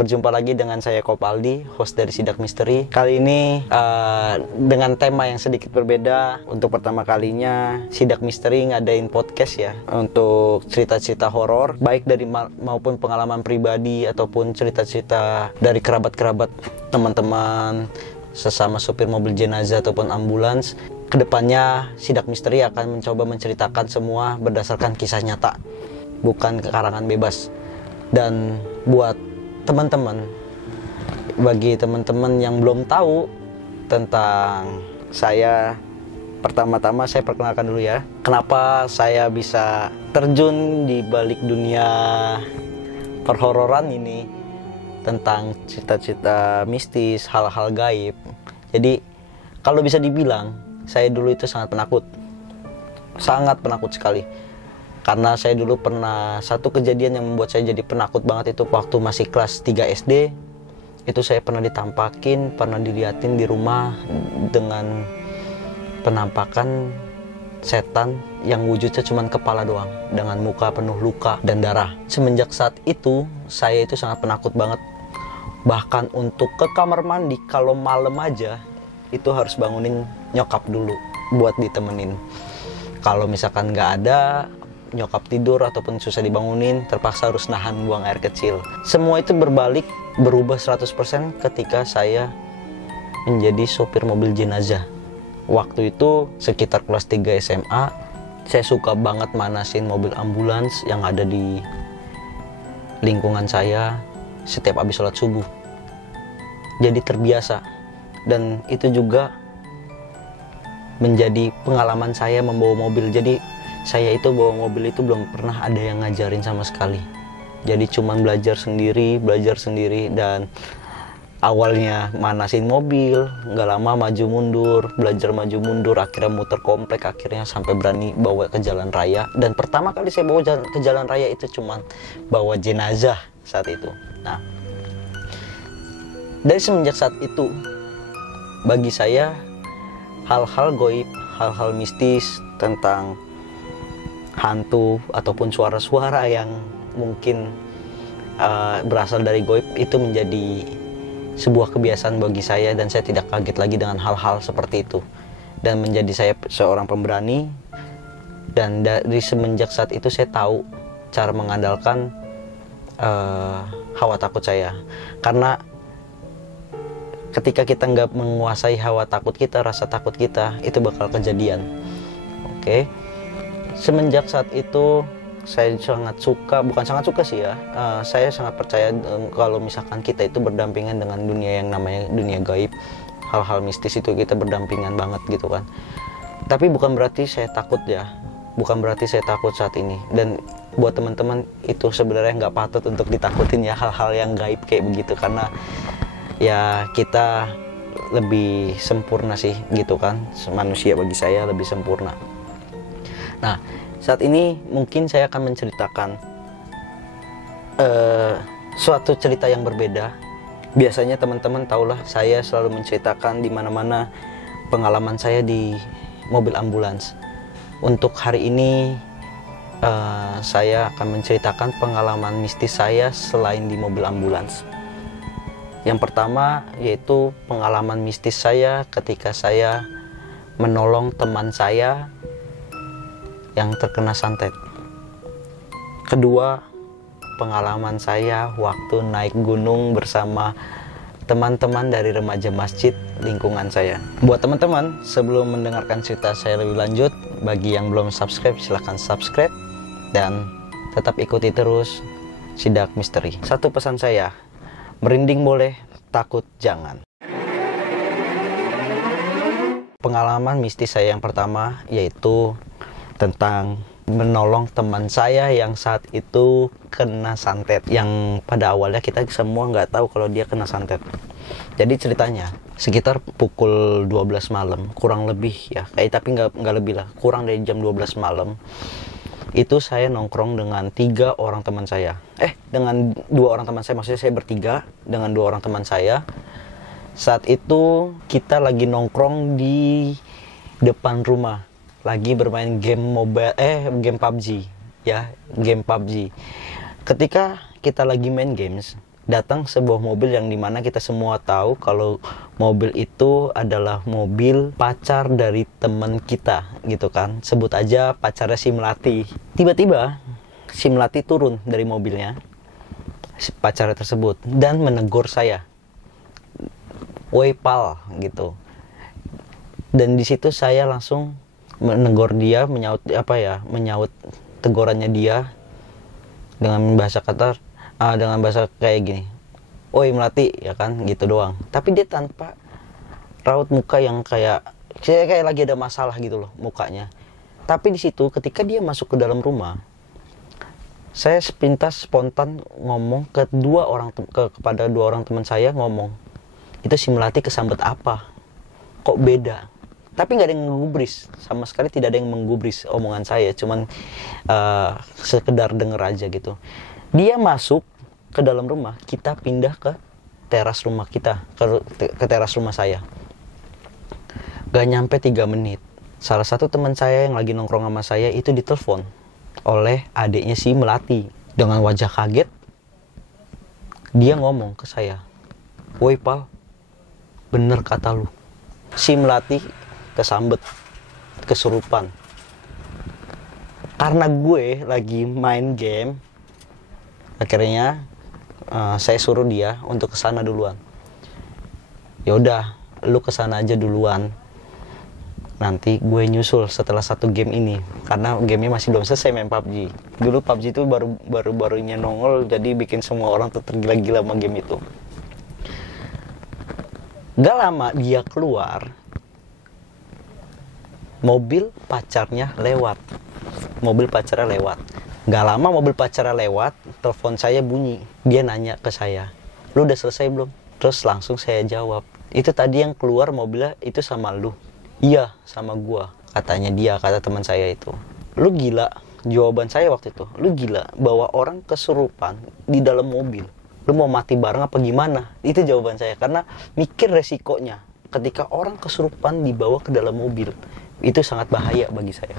Berjumpa lagi dengan saya Kopaldi, host dari Sidak Misteri. Kali ini dengan tema yang sedikit berbeda. Untuk pertama kalinya Sidak Misteri ngadain podcast ya, untuk cerita-cerita horor, baik dari maupun pengalaman pribadi ataupun cerita-cerita dari kerabat-kerabat teman-teman sesama supir mobil jenazah ataupun ambulans. Kedepannya Sidak Misteri akan mencoba menceritakan semua berdasarkan kisah nyata, bukan karangan bebas. Dan buat teman-teman, bagi teman-teman yang belum tahu tentang saya, pertama-tama saya perkenalkan dulu ya, kenapa saya bisa terjun di balik dunia perhororan ini, tentang cita-cita mistis, hal-hal gaib. Jadi kalau bisa dibilang, saya dulu itu sangat penakut sekali. Karena saya dulu pernah satu kejadian yang membuat saya jadi penakut banget, itu waktu masih kelas 3 SD. Itu saya pernah ditampakin, pernah diliatin di rumah dengan penampakan setan yang wujudnya cuma kepala doang, dengan muka penuh luka dan darah. Semenjak saat itu, saya itu sangat penakut banget. Bahkan untuk ke kamar mandi, kalau malam aja, itu harus bangunin nyokap dulu buat ditemenin. Kalau misalkan nggak ada, nyokap tidur ataupun susah dibangunin, terpaksa harus nahan buang air kecil. Semua itu berubah 100% ketika saya menjadi sopir mobil jenazah. Waktu itu sekitar kelas 3 SMA, saya suka banget manasin mobil ambulans yang ada di lingkungan saya setiap habis sholat subuh. Jadi terbiasa, dan itu juga menjadi pengalaman saya membawa mobil. Jadi saya itu bawa mobil itu belum pernah ada yang ngajarin sama sekali. Jadi cuman belajar sendiri, dan awalnya manasin mobil, nggak lama maju mundur, belajar maju mundur, akhirnya muter komplek, akhirnya sampai berani bawa ke jalan raya. Dan pertama kali saya bawa ke jalan raya itu cuman bawa jenazah saat itu. Nah, dari semenjak saat itu, bagi saya hal-hal goib, hal-hal mistis tentang hantu ataupun suara-suara yang mungkin berasal dari goib itu menjadi sebuah kebiasaan bagi saya, dan saya tidak kaget lagi dengan hal-hal seperti itu, dan menjadi saya seorang pemberani. Dan dari semenjak saat itu saya tahu cara mengandalkan hawa takut saya, karena ketika kita nggak menguasai hawa takut kita, rasa takut kita, itu bakal kejadian. Oke. Semenjak saat itu saya sangat suka, bukan sangat suka sih ya, saya sangat percaya kalau misalkan kita itu berdampingan dengan dunia yang namanya dunia gaib, hal-hal mistis itu kita berdampingan banget gitu kan. Tapi bukan berarti saya takut ya, bukan berarti saya takut saat ini. Dan buat teman-teman, itu sebenarnya nggak patut untuk ditakutin ya, hal-hal yang gaib kayak begitu, karena ya kita lebih sempurna sih gitu kan, manusia bagi saya lebih sempurna. Nah, saat ini mungkin saya akan menceritakan suatu cerita yang berbeda. Biasanya teman-teman tahulah saya selalu menceritakan di mana-mana pengalaman saya di mobil ambulans. Untuk hari ini saya akan menceritakan pengalaman mistis saya selain di mobil ambulans. Yang pertama yaitu pengalaman mistis saya ketika saya menolong teman saya yang terkena santet. Kedua, pengalaman saya waktu naik gunung bersama teman-teman dari remaja masjid lingkungan saya. Buat teman-teman, sebelum mendengarkan cerita saya lebih lanjut, bagi yang belum subscribe silahkan subscribe, dan tetap ikuti terus Sidak Misteri. Satu pesan saya, merinding boleh, takut jangan. Pengalaman mistis saya yang pertama yaitu tentang menolong teman saya yang saat itu kena santet, yang pada awalnya kita semua nggak tahu kalau dia kena santet. Jadi ceritanya sekitar pukul 12 malam kurang lebih ya, tapi nggak lebih lah, kurang dari jam 12 malam itu saya nongkrong dengan 3 orang teman saya, dengan 2 orang teman saya, maksudnya saya bertiga dengan 2 orang teman saya. Saat itu kita lagi nongkrong di depan rumah, lagi bermain game mobile, game PUBG ya, game PUBG. Ketika kita lagi main games, datang sebuah mobil yang dimana kita semua tahu kalau mobil itu adalah mobil pacar dari teman kita gitu kan, sebut aja pacarnya si Melati. Tiba-tiba si Melati turun dari mobilnya, si pacarnya tersebut, dan menegur saya, "Woi pal," gitu. Dan di situ saya langsung menegur dia, menyaut tegurannya dia dengan bahasa kasar, dengan bahasa kayak gini, "Oi Melati," ya kan, gitu doang. Tapi dia tanpa raut muka yang kayak lagi ada masalah gitu loh mukanya. Tapi di situ ketika dia masuk ke dalam rumah, saya sepintas spontan ngomong kepada dua orang teman saya, ngomong, "Itu si Melati kesambet apa? Kok beda?" Tapi nggak ada yang menggubris, sama sekali tidak ada yang menggubris omongan saya, cuman sekedar denger aja gitu. Dia masuk ke dalam rumah, kita pindah ke teras rumah kita, ke teras rumah saya. Gak nyampe 3 menit, salah satu teman saya yang lagi nongkrong sama saya itu ditelepon oleh adiknya si Melati. Dengan wajah kaget, dia ngomong ke saya, "Woi pal, bener kata lu, si Melati kesambet, kesurupan." Karena gue lagi main game, akhirnya saya suruh dia untuk kesana duluan. Ya udah, lu kesana aja duluan, nanti gue nyusul setelah 1 game ini, karena gamenya masih belum selesai main PUBG. Dulu PUBG itu barunya nongol, jadi bikin semua orang tuh tergila-gila sama game itu. Gak lama dia keluar, mobil pacarnya lewat. Gak lama mobil pacarnya lewat, telepon saya bunyi. Dia nanya ke saya, "Lu udah selesai belum?" Terus langsung saya jawab, "Itu tadi yang keluar mobilnya itu sama lu?" "Iya, sama gua," katanya dia, kata teman saya itu. "Lu gila," jawaban saya waktu itu. "Lu gila bawa orang kesurupan di dalam mobil. Lu mau mati bareng apa gimana?" Itu jawaban saya, karena mikir resikonya ketika orang kesurupan dibawa ke dalam mobil. Itu sangat bahaya bagi saya.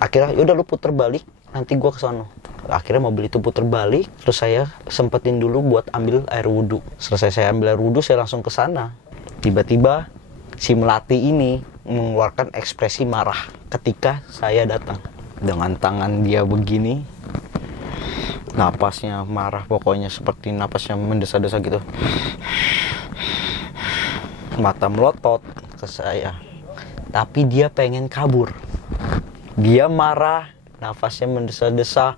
Akhirnya, "Yaudah lu puter balik, nanti gua kesana." Akhirnya mobil itu puter balik, terus saya sempetin dulu buat ambil air wudhu. Selesai saya ambil air wudhu, saya langsung ke sana. Tiba-tiba si Melati ini mengeluarkan ekspresi marah ketika saya datang. Dengan tangan dia begini, napasnya marah, pokoknya seperti napasnya mendesa-desa gitu. Mata melotot ke saya, tapi dia pengen kabur. Dia marah, nafasnya mendesa-desa,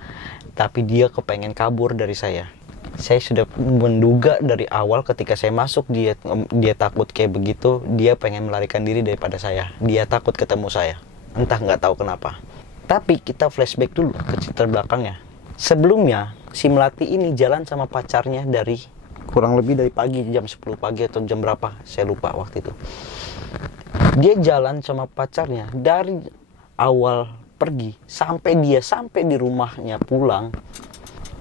tapi dia kepengen kabur dari saya. Saya sudah menduga dari awal ketika saya masuk, dia takut kayak begitu. Dia pengen melarikan diri daripada saya. Dia takut ketemu saya. Entah, nggak tahu kenapa. Tapi kita flashback dulu ke cerita belakangnya. Sebelumnya, si Melati ini jalan sama pacarnya dari kurang lebih dari pagi, jam 10 pagi atau jam berapa, saya lupa waktu itu. Dia jalan sama pacarnya dari awal pergi sampai di rumahnya pulang.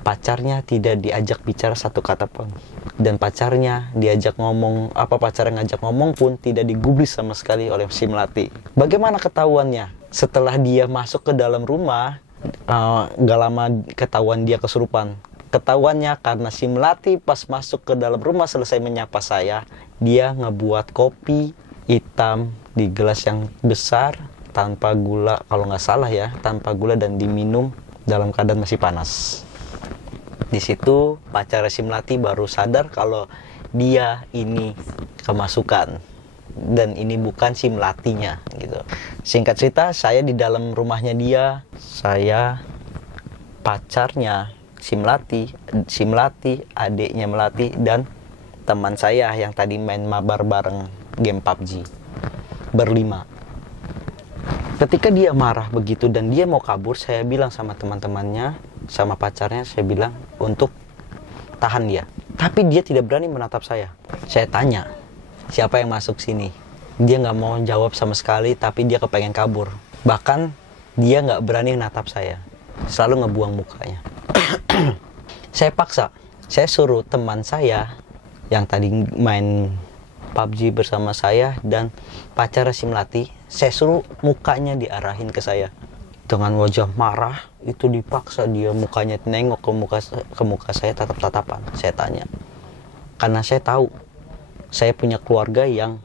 Pacarnya tidak diajak bicara satu kata pun, dan pacarnya diajak ngomong, pacarnya ngajak ngomong pun tidak digubris sama sekali oleh si Melati. Bagaimana ketahuannya? Setelah dia masuk ke dalam rumah, gak lama ketahuan dia kesurupan. Ketahuannya karena si Melati pas masuk ke dalam rumah selesai menyapa saya, dia ngebuat kopi hitam di gelas yang besar tanpa gula, kalau nggak salah ya, tanpa gula, dan diminum dalam keadaan masih panas. Di situ pacar si Melati baru sadar kalau dia ini kemasukan dan ini bukan si Melatinya gitu. Singkat cerita, saya di dalam rumahnya dia, saya, pacarnya si Melati, adiknya Melati, dan teman saya yang tadi main mabar bareng game PUBG, berlima. Ketika dia marah begitu dan dia mau kabur, saya bilang sama teman-temannya, sama pacarnya, saya bilang untuk tahan dia. Tapi dia tidak berani menatap saya. Saya tanya, siapa yang masuk sini? Dia nggak mau jawab sama sekali, tapi dia kepengen kabur. Bahkan dia nggak berani menatap saya, selalu ngebuang mukanya. Saya paksa, saya suruh teman saya yang tadi main PUBG bersama saya dan pacar si Melati, saya suruh mukanya diarahin ke saya. dengan wajah marah itu dipaksa dia mukanya nengok ke muka saya tatap-tatapan. Saya tanya, karena saya tahu saya punya keluarga yang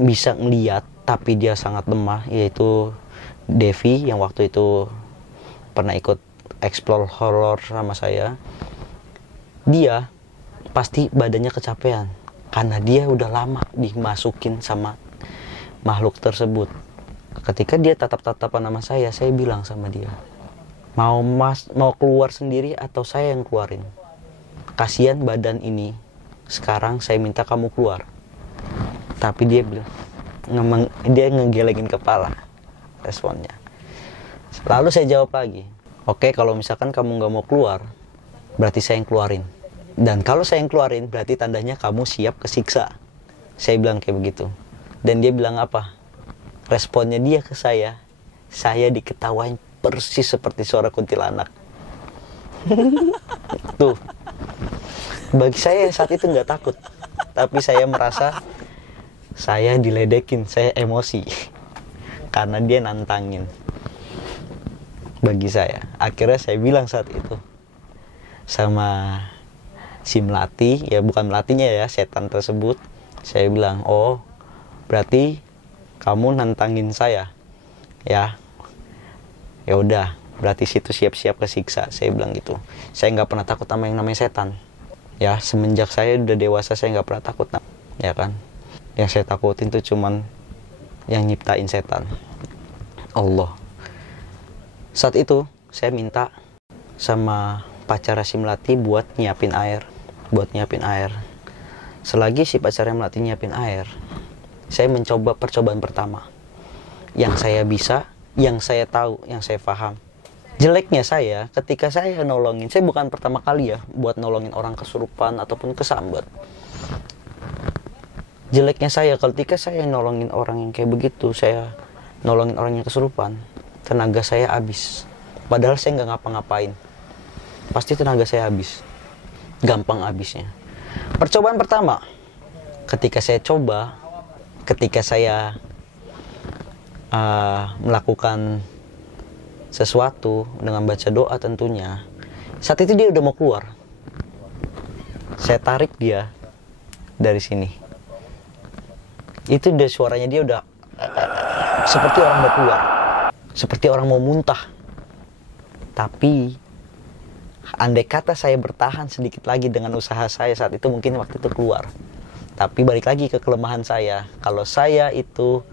bisa ngeliat tapi dia sangat lemah, yaitu Devi yang waktu itu pernah ikut explore horror sama saya. Dia pasti badannya kecapean karena dia udah lama dimasukin sama makhluk tersebut. Ketika dia tatap-tatapan sama saya bilang sama dia, mau keluar sendiri atau saya yang keluarin? Kasihan badan ini, sekarang saya minta kamu keluar. Tapi dia bilang, dia ngegelengin kepala responnya. Lalu saya jawab lagi, oke, kalau misalkan kamu nggak mau keluar, berarti saya yang keluarin. Dan kalau saya yang keluarin, berarti tandanya kamu siap kesiksa. Saya bilang kayak begitu. Dan dia bilang apa? Responnya dia ke saya diketawain persis seperti suara kuntilanak. Tuh, bagi saya saat itu nggak takut, tapi saya merasa saya diledekin, saya emosi karena dia nantangin. Bagi saya, akhirnya saya bilang saat itu sama si melati, ya bukan melatinya ya, setan tersebut. Saya bilang, oh berarti kamu nantangin saya, ya udah, berarti situ siap-siap kesiksa. Saya bilang gitu. Saya nggak pernah takut sama yang namanya setan. Ya semenjak saya udah dewasa saya nggak pernah takut, ya kan. Yang saya takutin tuh cuman yang nyiptain setan, Allah. Saat itu saya minta sama pacar si melati buat nyiapin air. Selagi si pacarnya melati nyiapin air, saya mencoba percobaan pertama. Yang saya bisa, yang saya tahu, yang saya paham. Jeleknya saya, ketika saya nolongin, saya bukan pertama kali ya buat nolongin orang kesurupan ataupun kesambat. Jeleknya saya, ketika saya nolongin orang yang kayak begitu, saya nolongin orang yang kesurupan, tenaga saya habis. Padahal saya nggak ngapa-ngapain, pasti tenaga saya habis, gampang habisnya. Percobaan pertama, ketika saya melakukan sesuatu dengan baca doa tentunya, saat itu dia udah mau keluar. Saya tarik dia dari sini. Itu udah suaranya dia udah seperti orang mau keluar, seperti orang mau muntah. Tapi andai kata saya bertahan sedikit lagi dengan usaha saya saat itu, mungkin waktu itu keluar. Tapi balik lagi ke kelemahan saya, kalau saya itu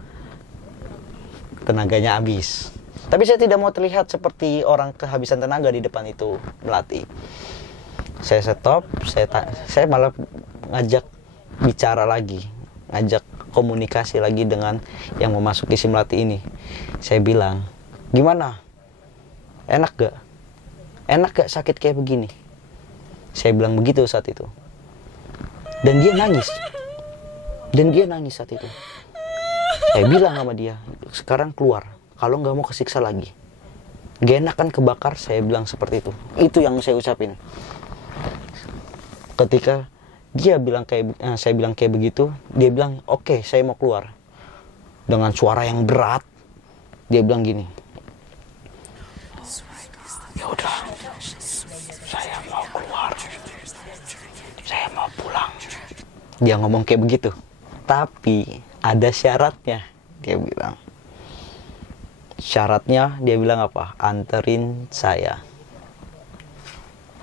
tenaganya habis. Tapi saya tidak mau terlihat seperti orang kehabisan tenaga di depan itu melati. Saya stop, saya malah ngajak bicara lagi, ngajak komunikasi lagi dengan yang memasuki si melati ini. Saya bilang, gimana? Enak gak? Enak gak sakit kayak begini? Saya bilang begitu saat itu. Dan dia nangis saat itu. Saya bilang sama dia, sekarang keluar, kalau nggak mau kesiksa lagi. Gak enak kan kebakar, saya bilang seperti itu. Itu yang saya ucapin. Ketika saya bilang kayak begitu, dia bilang, oke, saya mau keluar. Dengan suara yang berat, dia bilang gini, ya udah, saya mau keluar, saya mau pulang. Dia ngomong kayak begitu. Tapi ada syaratnya, dia bilang. Syaratnya dia bilang apa? Anterin saya.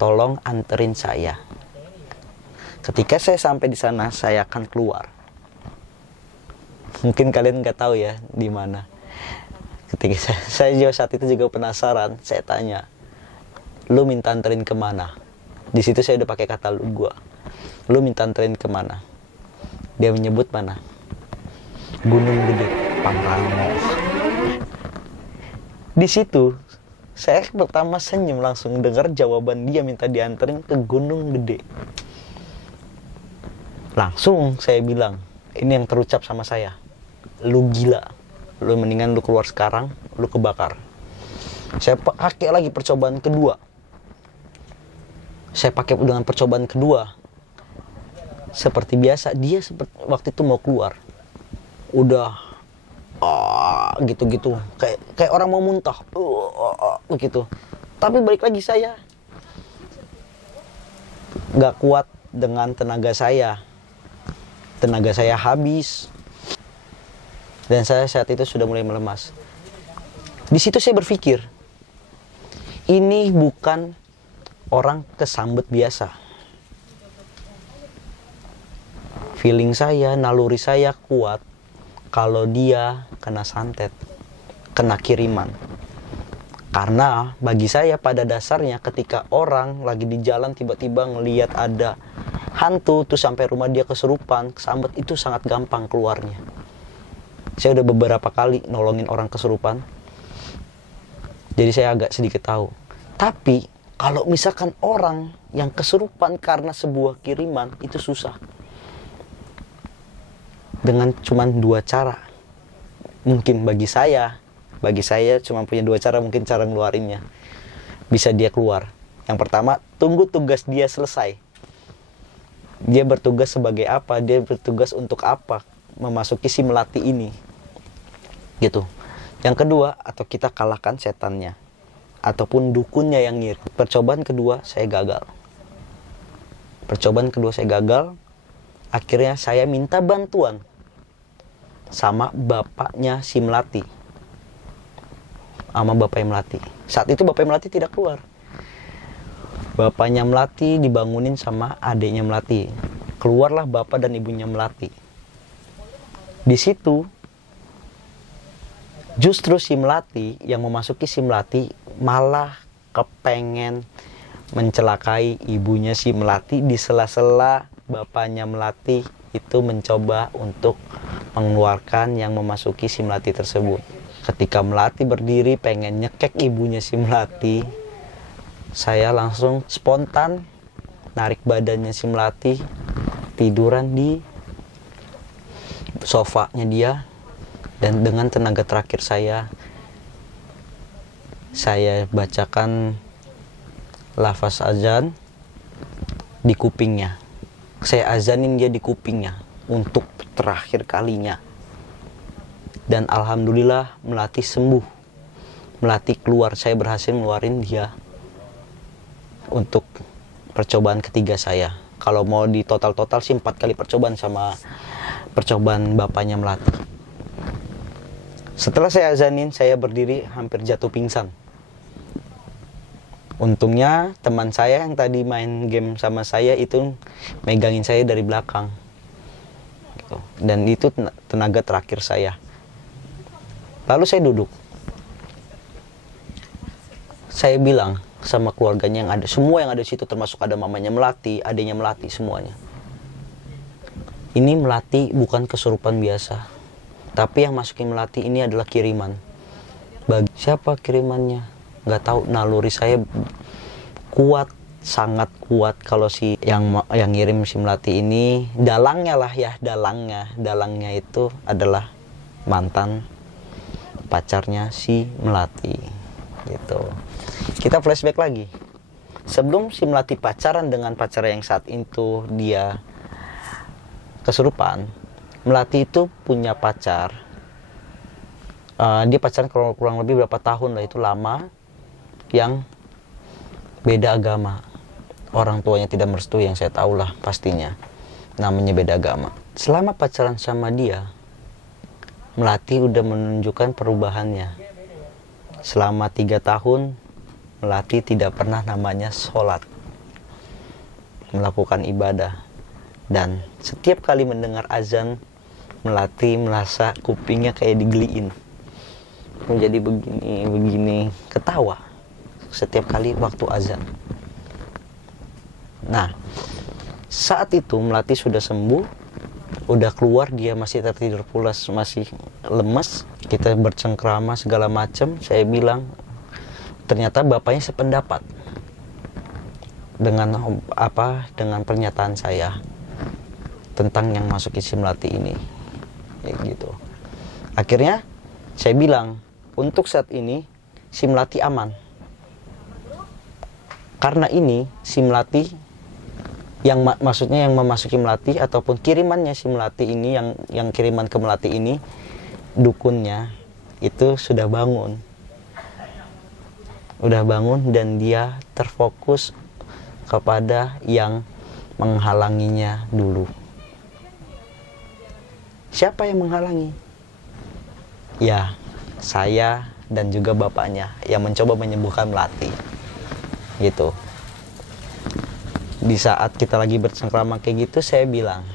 Tolong anterin saya. Ketika saya sampai di sana, saya akan keluar. Mungkin kalian nggak tahu ya di mana. Ketika saya juga saat itu juga penasaran, saya tanya, lu minta anterin kemana? Di situ saya udah pakai kata lu minta anterin kemana? Dia menyebut mana? Gunung Gede, Pangrango. Di situ saya pertama senyum langsung dengar jawaban dia minta dianterin ke Gunung Gede. Langsung saya bilang, ini yang terucap sama saya, lu gila, lu mendingan lu keluar sekarang, lu kebakar. Saya pakai lagi percobaan kedua. Saya pakai dengan percobaan kedua. Seperti biasa, dia waktu itu mau keluar. Udah gitu-gitu, kayak orang mau muntah, begitu. Tapi balik lagi saya nggak kuat dengan tenaga saya habis, dan saya saat itu sudah mulai melemas. Di situ saya berpikir, ini bukan orang kesambet biasa. Feeling saya, naluri saya kuat kalau dia kena santet, kena kiriman. Karena bagi saya pada dasarnya ketika orang lagi di jalan tiba-tiba ngelihat ada hantu tuh sampai rumah dia kesurupan, kesambet, itu sangat gampang keluarnya. Saya udah beberapa kali nolongin orang kesurupan, jadi saya agak sedikit tahu. Tapi kalau misalkan orang yang kesurupan karena sebuah kiriman, itu susah. Dengan cuman 2 cara. Mungkin bagi saya cuma punya 2 cara, mungkin cara ngeluarinnya. Bisa dia keluar. Yang pertama, tunggu tugas dia selesai. Dia bertugas sebagai apa? Dia bertugas untuk apa? Memasuki si melati ini. Gitu. Yang kedua, atau kita kalahkan setannya. Ataupun dukunnya yang ngirim. Percobaan kedua saya gagal. Akhirnya saya minta bantuan sama bapaknya si melati. Saat itu bapaknya melati tidak keluar. Bapaknya melati dibangunin sama adiknya melati. Keluarlah bapak dan ibunya melati. Di situ justru si melati yang memasuki si melati malah kepengen mencelakai ibunya si melati. Di sela-sela bapaknya melati itu mencoba untuk mengeluarkan yang memasuki si melati tersebut. Ketika melati berdiri pengen nyekek ibunya si melati, saya langsung spontan narik badannya si melati, tiduran di sofanya dia, dan dengan tenaga terakhir saya bacakan lafaz azan di kupingnya. Saya azanin dia di kupingnya untuk terakhir kalinya. Dan alhamdulillah melati sembuh. Melati keluar, saya berhasil ngeluarin dia untuk percobaan ketiga saya. Kalau mau di total sih 4 kali percobaan sama percobaan bapaknya melati. Setelah saya azanin, saya berdiri hampir jatuh pingsan. Untungnya teman saya yang tadi main game sama saya itu megangin saya dari belakang. Dan itu tenaga terakhir saya. Lalu saya duduk. Saya bilang sama keluarganya yang ada, semua yang ada di situ, termasuk ada mamanya melati, adiknya melati, semuanya. Ini melati bukan kesurupan biasa. Tapi yang masukin melati ini adalah kiriman. Bagi siapa kirimannya? Nggak tahu. Naluri saya kuat, sangat kuat. Kalau si yang ngirim si melati ini, dalangnya itu adalah mantan pacarnya si melati. Gitu. Kita flashback lagi. Sebelum si melati pacaran dengan pacar yang saat itu dia kesurupan, melati itu punya pacar. Dia pacaran kurang lebih berapa tahun lah, itu lama, yang beda agama. Orang tuanya tidak merestui, yang saya tahu lah pastinya. Namanya beda agama. Selama pacaran sama dia, melati udah menunjukkan perubahannya. Selama 3 tahun, melati tidak pernah namanya sholat, melakukan ibadah. Dan setiap kali mendengar azan, melati merasa kupingnya kayak digeliin. Menjadi begini, ketawa setiap kali waktu azan. Nah, saat itu melati sudah sembuh, udah keluar, dia masih tertidur pulas, masih lemas. Kita bercengkrama segala macam. Saya bilang, ternyata bapaknya sependapat dengan pernyataan saya tentang yang masuki si melati ini. Gitu. Akhirnya saya bilang, untuk saat ini si melati aman. Karena ini si melati maksudnya yang memasuki melati ataupun kirimannya si melati ini, yang kiriman ke melati ini dukunnya itu sudah bangun. Dan dia terfokus kepada yang menghalanginya dulu. Siapa yang menghalangi? Ya, saya dan juga bapaknya yang mencoba menyembuhkan Melati. Gitu. Di saat kita lagi bercengkrama kayak gitu, saya bilang,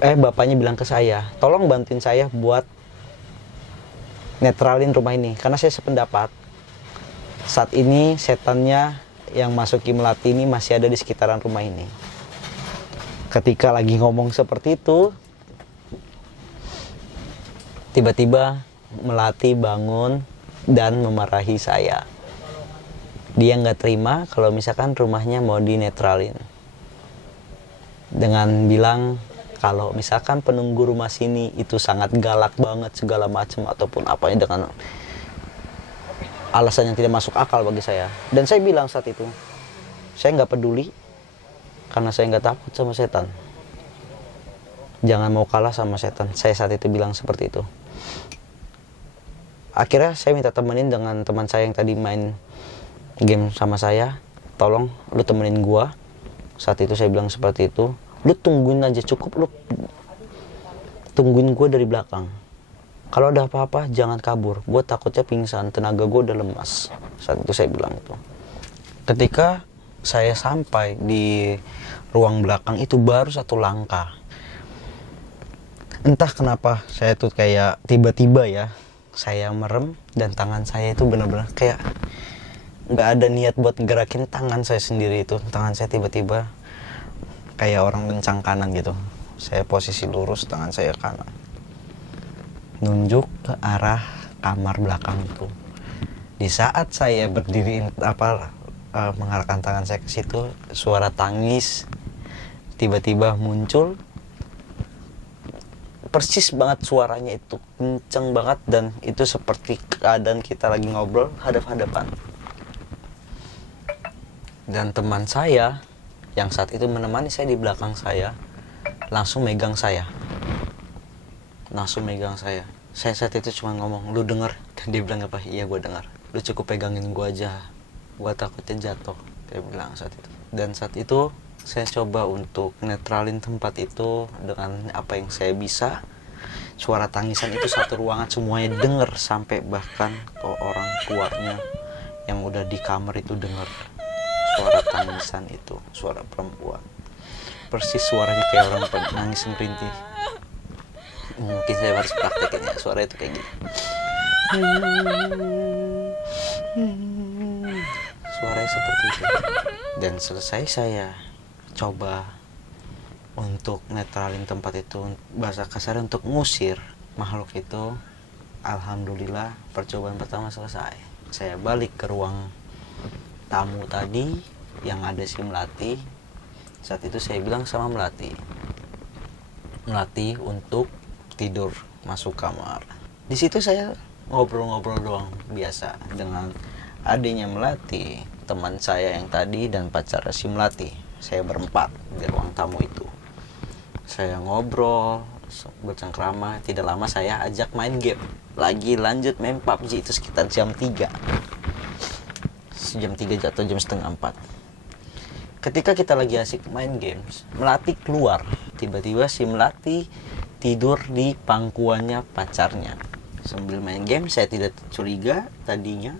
bapaknya bilang ke saya, tolong bantuin saya buat netralin rumah ini, karena saya sependapat saat ini setannya yang masuki Melati ini masih ada di sekitaran rumah ini. Ketika lagi ngomong seperti itu, tiba-tiba Melati bangun dan memarahi saya. Dia nggak terima kalau misalkan rumahnya mau dinetralin, dengan bilang kalau misalkan penunggu rumah sini itu sangat galak banget segala macam ataupun apanya, dengan alasan yang tidak masuk akal bagi saya. Dan saya bilang saat itu, saya nggak peduli karena saya nggak takut sama setan. Jangan mau kalah sama setan. Saya saat itu bilang seperti itu. Akhirnya saya minta temenin dengan teman saya yang tadi main game sama saya. Tolong lu temenin gua. Saat itu saya bilang seperti itu. Lu tungguin aja, cukup lu tungguin gue dari belakang. Kalau ada apa-apa jangan kabur, gue takutnya pingsan, tenaga gue udah lemas. Saat itu saya bilang itu. Ketika saya sampai di ruang belakang itu baru satu langkah, entah kenapa saya tuh kayak tiba-tiba ya, saya merem dan tangan saya itu benar-benar kayak nggak ada niat buat gerakin tangan saya sendiri itu. Tangan saya tiba-tiba kayak orang kencang kanan gitu. Saya posisi lurus, tangan saya kanan nunjuk ke arah kamar belakang itu. Di saat saya berdiri mengarahkan tangan saya ke situ, suara tangis tiba-tiba muncul. Persis banget suaranya itu, kenceng banget, dan itu seperti keadaan kita lagi ngobrol hadap-hadapan. Dan teman saya yang saat itu menemani saya di belakang saya langsung megang saya. Saya saat itu cuma ngomong, lu denger? Dan dia bilang apa? Iya gue dengar. Lu cukup pegangin gue aja, gue takutnya jatuh, dia bilang saat itu. Dan saat itu saya coba untuk netralin tempat itu dengan apa yang saya bisa. Suara tangisan itu satu ruangan semuanya denger, sampai bahkan orang tuanya yang udah di kamar itu denger suara tangisan itu, suara perempuan. Persis suaranya kayak orang nangis merintih. Mungkin saya harus praktekin ya, suara itu kayak gitu. Suaranya seperti itu. Dan selesai saya coba untuk netralin tempat itu, bahasa kasar untuk ngusir makhluk itu. Alhamdulillah percobaan pertama selesai. Saya balik ke ruang tamu tadi yang ada si Melati. Saat itu saya bilang sama Melati untuk tidur masuk kamar. Di situ saya ngobrol-ngobrol doang biasa dengan adiknya Melati, teman saya yang tadi, dan pacar si Melati. Saya berempat di ruang tamu itu. Saya ngobrol, bercengkrama. Tidak lama saya ajak main game. Lagi lanjut main PUBG itu sekitar jam 3. Jam 3 atau jam setengah 4. Ketika kita lagi asik main games, Melati keluar. Tiba-tiba si Melati tidur di pangkuannya pacarnya. Sambil main game, saya tidak curiga tadinya.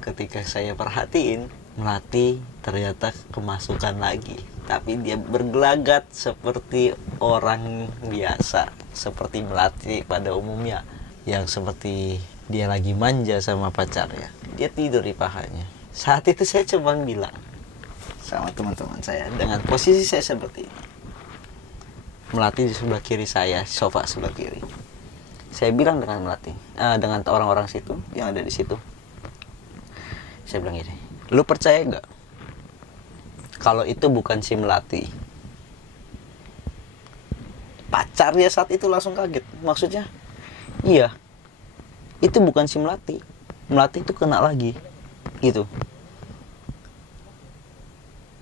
Ketika saya perhatiin, Melati ternyata kemasukan lagi. Tapi dia bergelagat seperti orang biasa, seperti Melati pada umumnya, yang seperti dia lagi manja sama pacarnya. Dia tidur di pahanya. Saat itu saya coba bilang sama teman-teman saya dengan posisi saya seperti ini. Melati di sebelah kiri saya, sofa sebelah kiri. Saya bilang dengan Melati, dengan orang-orang situ yang ada di situ. Saya bilang gini, lu percaya nggak kalau itu bukan si Melati? Pacarnya saat itu langsung kaget. Maksudnya, iya, itu bukan si Melati. Melati itu kena lagi, gitu.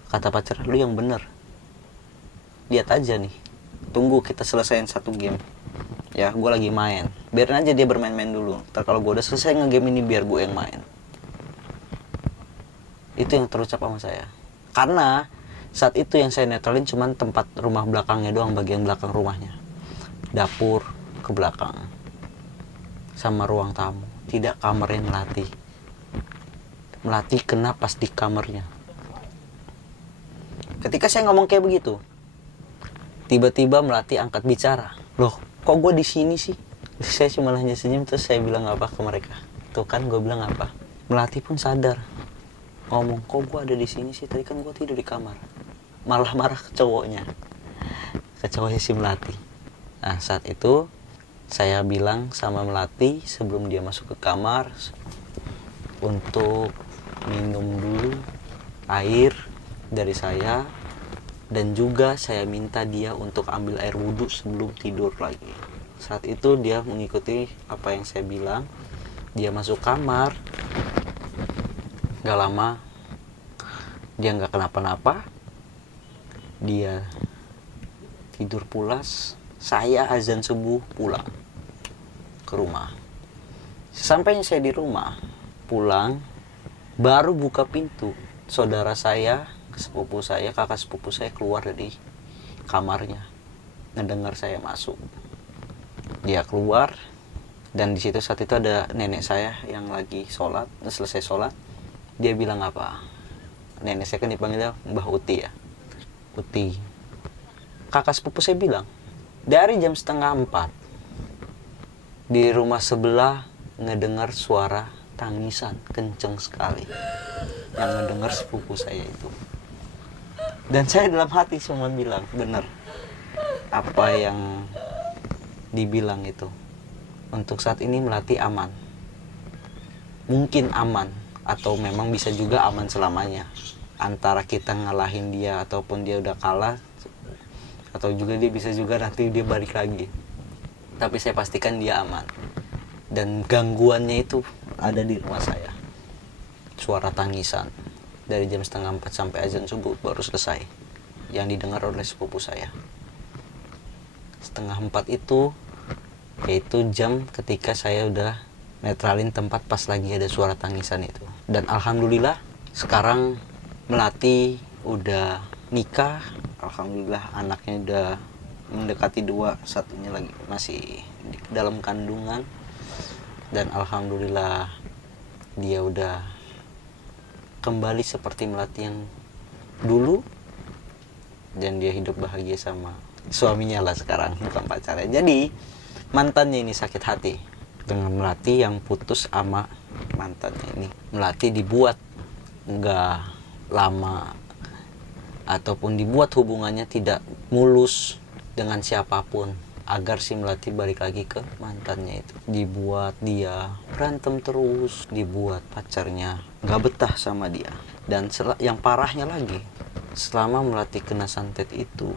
Kata pacar, lu yang bener. Lihat aja nih, tunggu kita selesaiin satu game. ya gue lagi main, biarin aja dia bermain-main dulu, ntar kalau gue udah selesai ngegame ini biar gue yang main. Itu yang terucap sama saya, karena saat itu yang saya netralin cuman tempat rumah belakangnya doang, bagian belakang rumahnya, dapur ke belakang sama ruang tamu, tidak kamarnya Melati. Melati kena pas di kamarnya. Ketika saya ngomong kayak begitu, tiba-tiba Melati angkat bicara, loh kok gue di sini sih? Saya cuma hanya senyum, terus saya bilang apa ke mereka, tuh kan gue bilang apa. Melati pun sadar, ngomong kok gue ada di sini sih, tadi kan gue tidur di kamar. Malah marah ke cowoknya si Melati. Nah saat itu saya bilang sama Melati sebelum dia masuk ke kamar untuk minum dulu air dari saya, dan juga saya minta dia untuk ambil air wudhu sebelum tidur lagi. Saat itu dia mengikuti apa yang saya bilang. Dia masuk kamar, gak lama dia gak kenapa-napa, dia tidur pulas. Saya azan subuh pulang ke rumah. Sampainya saya di rumah, pulang, baru buka pintu, saudara saya, sepupu saya, kakak sepupu saya keluar dari kamarnya, ngedengar saya masuk. Dia keluar, dan di situ saat itu ada nenek saya yang lagi sholat. Selesai sholat, dia bilang apa? Nenek saya kan dipanggilnya Mbah Uti ya. Uti. Kakak sepupu saya bilang, dari jam 3:30 di rumah sebelah ngedengar suara tangisan kenceng sekali. Yang ngedengar sepupu saya itu. Dan saya dalam hati cuma bilang, bener apa yang dibilang itu. Untuk saat ini Melati aman. Mungkin aman, atau memang bisa juga aman selamanya. Antara kita ngalahin dia ataupun dia udah kalah, atau juga dia bisa juga nanti dia balik lagi. Tapi saya pastikan dia aman. Dan gangguannya itu ada di rumah saya. Suara tangisan dari jam 3:30 sampai azan subuh baru selesai, yang didengar oleh sepupu saya. 3:30 itu yaitu jam ketika saya udah netralin tempat pas lagi ada suara tangisan itu. Dan alhamdulillah sekarang Melati udah nikah, alhamdulillah anaknya udah mendekati 2, satunya lagi masih dalam kandungan, dan alhamdulillah dia udah kembali seperti Melati yang dulu, dan dia hidup bahagia sama suaminya lah sekarang, bukan pacarnya. Jadi mantannya ini sakit hati dengan Melati yang putus sama mantannya ini. Melati dibuat nggak lama ataupun dibuat hubungannya tidak mulus dengan siapapun agar si Melati balik lagi ke mantannya itu. Dibuat dia berantem terus, dibuat pacarnya nggak betah sama dia. Dan yang parahnya lagi, selama Melati kena santet itu,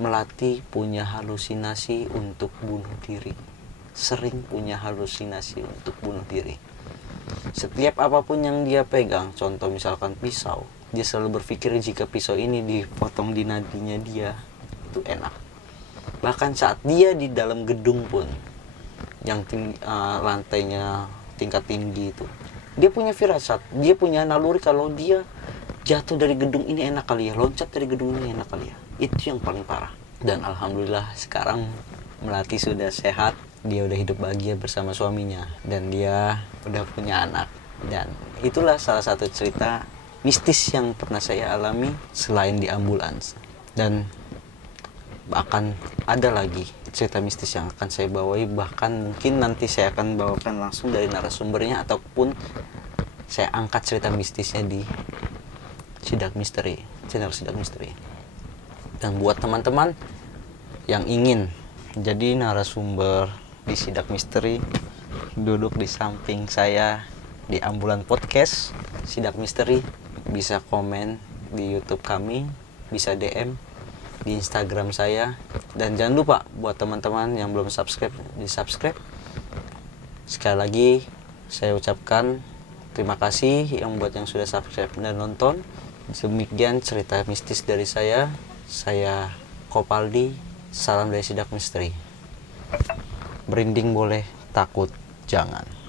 Melati punya halusinasi untuk bunuh diri. Sering punya halusinasi untuk bunuh diri. Setiap apapun yang dia pegang, contoh misalkan pisau, dia selalu berpikir jika pisau ini dipotong di nadinya dia, itu enak. Bahkan saat dia di dalam gedung pun, yang lantainya tingkat tinggi itu, dia punya firasat, dia punya naluri kalau dia jatuh dari gedung ini enak kali ya, loncat dari gedung ini enak kali ya. Itu yang paling parah. Dan alhamdulillah sekarang Melati sudah sehat, dia udah hidup bahagia bersama suaminya, dan dia udah punya anak. Dan itulah salah satu cerita mistis yang pernah saya alami selain di ambulans. Dan akan ada lagi cerita mistis yang akan saya bawahi, bahkan mungkin nanti saya akan bawakan langsung dari narasumbernya, ataupun saya angkat cerita mistisnya di Sidak Misteri, channel Sidak Misteri. Dan buat teman-teman yang ingin jadi narasumber di Sidak Misteri, duduk di samping saya di Ambulan Podcast Sidak Misteri, bisa komen di YouTube kami, bisa DM di Instagram saya. Dan jangan lupa buat teman-teman yang belum subscribe, di subscribe. Sekali lagi saya ucapkan terima kasih yang buat yang sudah subscribe dan nonton. Demikian cerita mistis dari saya Kopaldi, salam dari Sidak Misteri. Merinding boleh, takut jangan.